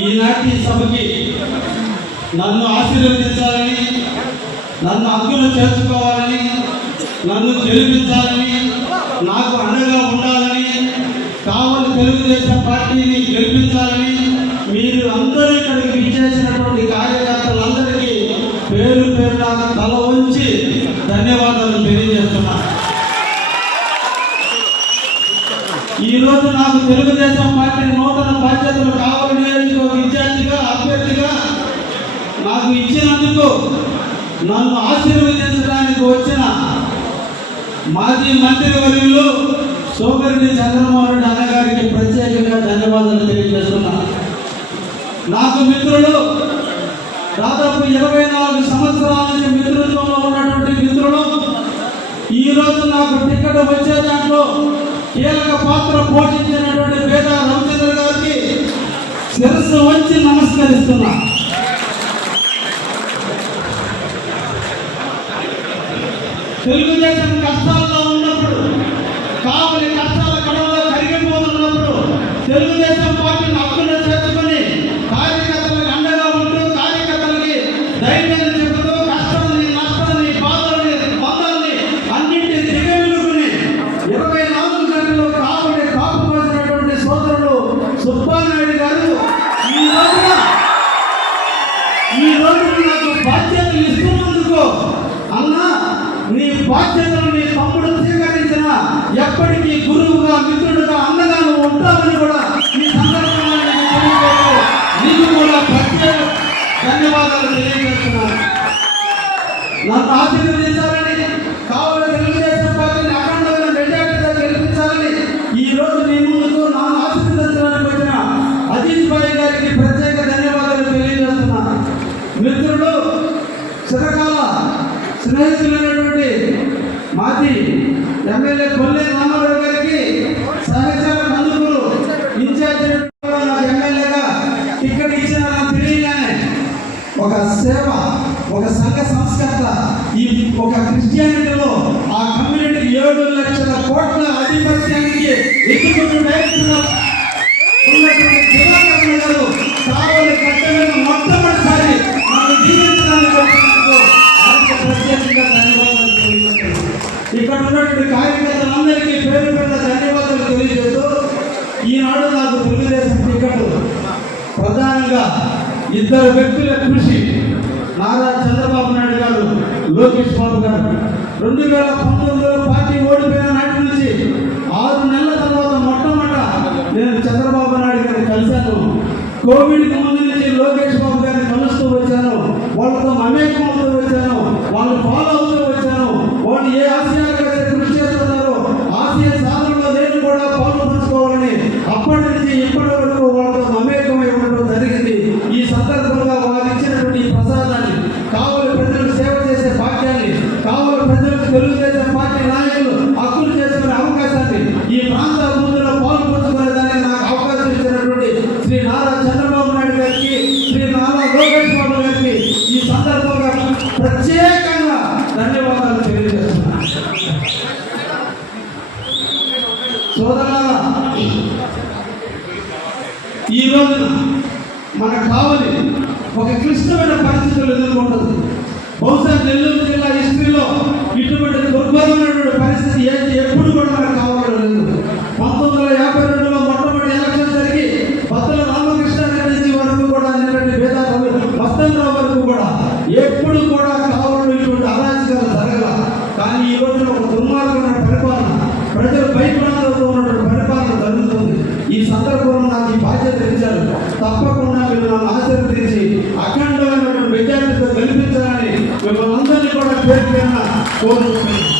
ఈనాటి సభకి నన్ను ఆశీర్వదించాలని నన్ను హక్కులు చేర్చుకోవాలని నన్ను గెలిపించాలని నాకు అండగా ఉండాలని కావాలి తెలుగుదేశం పార్టీని గెలిపించాలని మీరు అందరూ ఇక్కడికి విచ్చేసినటువంటి కార్యకర్తలందరికీ పేరు పేరున తల ఉంచి ధన్యవాదాలు తెలియజేస్తున్నా. ఈరోజు నాకు తెలుగుదేశం పార్టీ నూతన బాధ్యతలు కావాలి నాకు ఇచ్చినందుకు నన్ను ఆశీర్వదించడానికి వచ్చిన మాజీ మంత్రి వర్యులు సోమిరెడ్డి చంద్రమోహన్ రెడ్డి అన్నగారికి ప్రత్యేకంగా ధన్యవాదాలు తెలియజేస్తున్నా. నాకు మిత్రులు దాదాపు ఇరవై నాలుగు సంవత్సరాల నుంచి మిత్రుత్వంలో ఉన్నటువంటి మిత్రులు ఈ రోజు నాకు టికెట్ వచ్చే దాంట్లో కీలక పాత్ర పోషించినటువంటి పేద రవిచంద్ర గారికి శిరస్సు వచ్చి నమస్కరిస్తున్నా. తెలుగుదేశం కష్టాల్లో ఉన్నప్పుడు కావలి కష్టాల కడవలో కరిగిపోతున్నప్పుడు తెలుగుదేశం పార్టీ హక్కును చేసుకుని కార్యకర్తలకు అండగా ఉంటూ కార్యకర్తలకి ధైర్యం ఆశీర్వదించాలని కావాలి తెలుగుదేశం పార్టీని అఖండమైన మెజార్టీతో గెలిపించాలని ఈ రోజు మీ ముందుకు నన్ను ఆశీర్వదించడానికి వచ్చిన అజీజ్ భాయ్ గారికి ప్రత్యేక ధన్యవాదాలు తెలియజేస్తున్నాను మిత్రులు చిరకాల స్నేహితులైనటువంటి మాజీ ఎమ్మెల్యే కొల్లి ఈ ఒక క్రిస్టియానిటీలో ఆ కమ్యూనిటీ ఏడు లక్షల కోట్ల ఆధిపత్యానికి ఎదుగుతున్న కావలి కట్టమైన మొట్టమొదటిసారి నన్ను దీవించడానికి ప్రత్యేకంగా ధన్యవాదాలు తెలియజేస్తున్నాను. ఇక్కడ ఉన్నటువంటి కార్యకర్తలందరికీ పేరు పేరున ధన్యవాదాలు తెలియజేస్తూ ఈనాడు నాకు తెలుగుదేశం టికెట్ ప్రధానంగా ఇద్దరు వ్యక్తుల కృషి నారా చంద్రబాబు నాయుడు గారు లోకేష్ బాబు గారు. రెండు వేల పంతొమ్మిదిలో పార్టీ ఓడిపోయిన నాటి నుంచి ఆరు నెలల తర్వాత మొట్టమొదట నేను చంద్రబాబు నాయుడు గారిని కలిశాను. కోవిడ్ ముందు నుంచి లోకేష్ బాబు ఈ రోజున మనకు కావాలి ఒక క్లిష్టమైన పరిస్థితులు ఎదుర్కొంటుంది. బహుశా నెల్లూరు జిల్లా హిస్టరీలో ఇటువంటి దుర్భరమైనటువంటి పరిస్థితి ఏంటి ఎప్పుడు కూడా మనకు కావాలి లేదు. పంతొమ్మిది వందల యాభై రెండులో మొట్టమొదటి ఎలక్షన్ జరిగి భక్తుల రామకృష్ణారెడ్డి నుంచి వరకు కూడా అనేటువంటి వేద వస్తంరావు వరకు కూడా ఎప్పుడు కూడా కావాలి ఇటువంటి అరాజకాలు జరగల. కానీ ఈ రోజున ఒక దుర్మార్గమైన పరిపాలన ప్రజలు భయప్రాంతాలతో ఉన్నటువంటి పరిపాలన జరుగుతుంది. ఈ సందర్భంలో తప్పకుండా మీరు నన్ను ఆశీర్వదించి అఖండమైనటువంటి మెజార్టీతో కల్పించాలని మిమ్మల్ని అందరినీ కూడా పేరు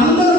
nada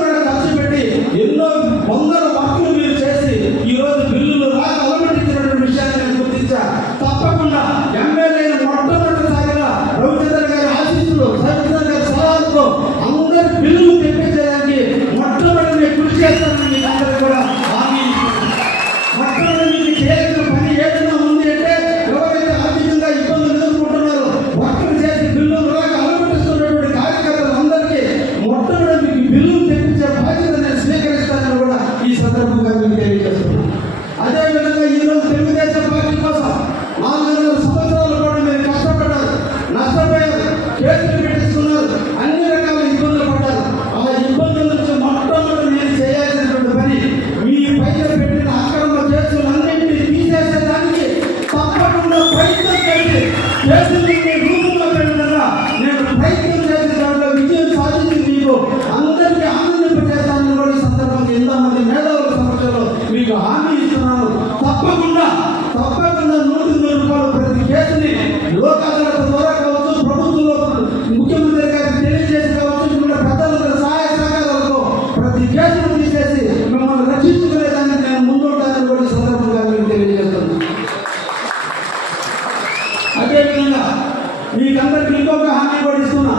మీకందరికీ ఇంకొక హామీ పడిస్తున్నా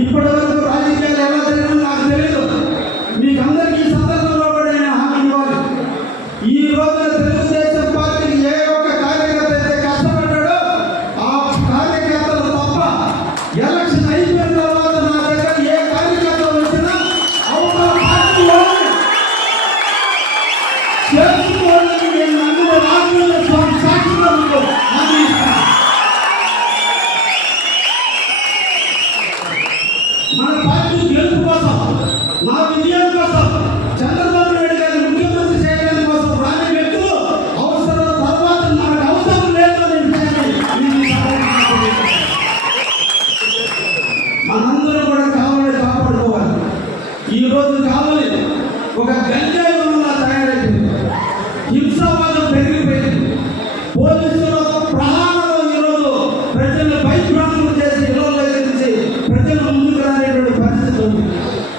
ఇప్పటి వరకు రాజకీయాలు ఎలా జరిగినా నాకు తెలియదు.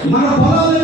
你妈妈跑了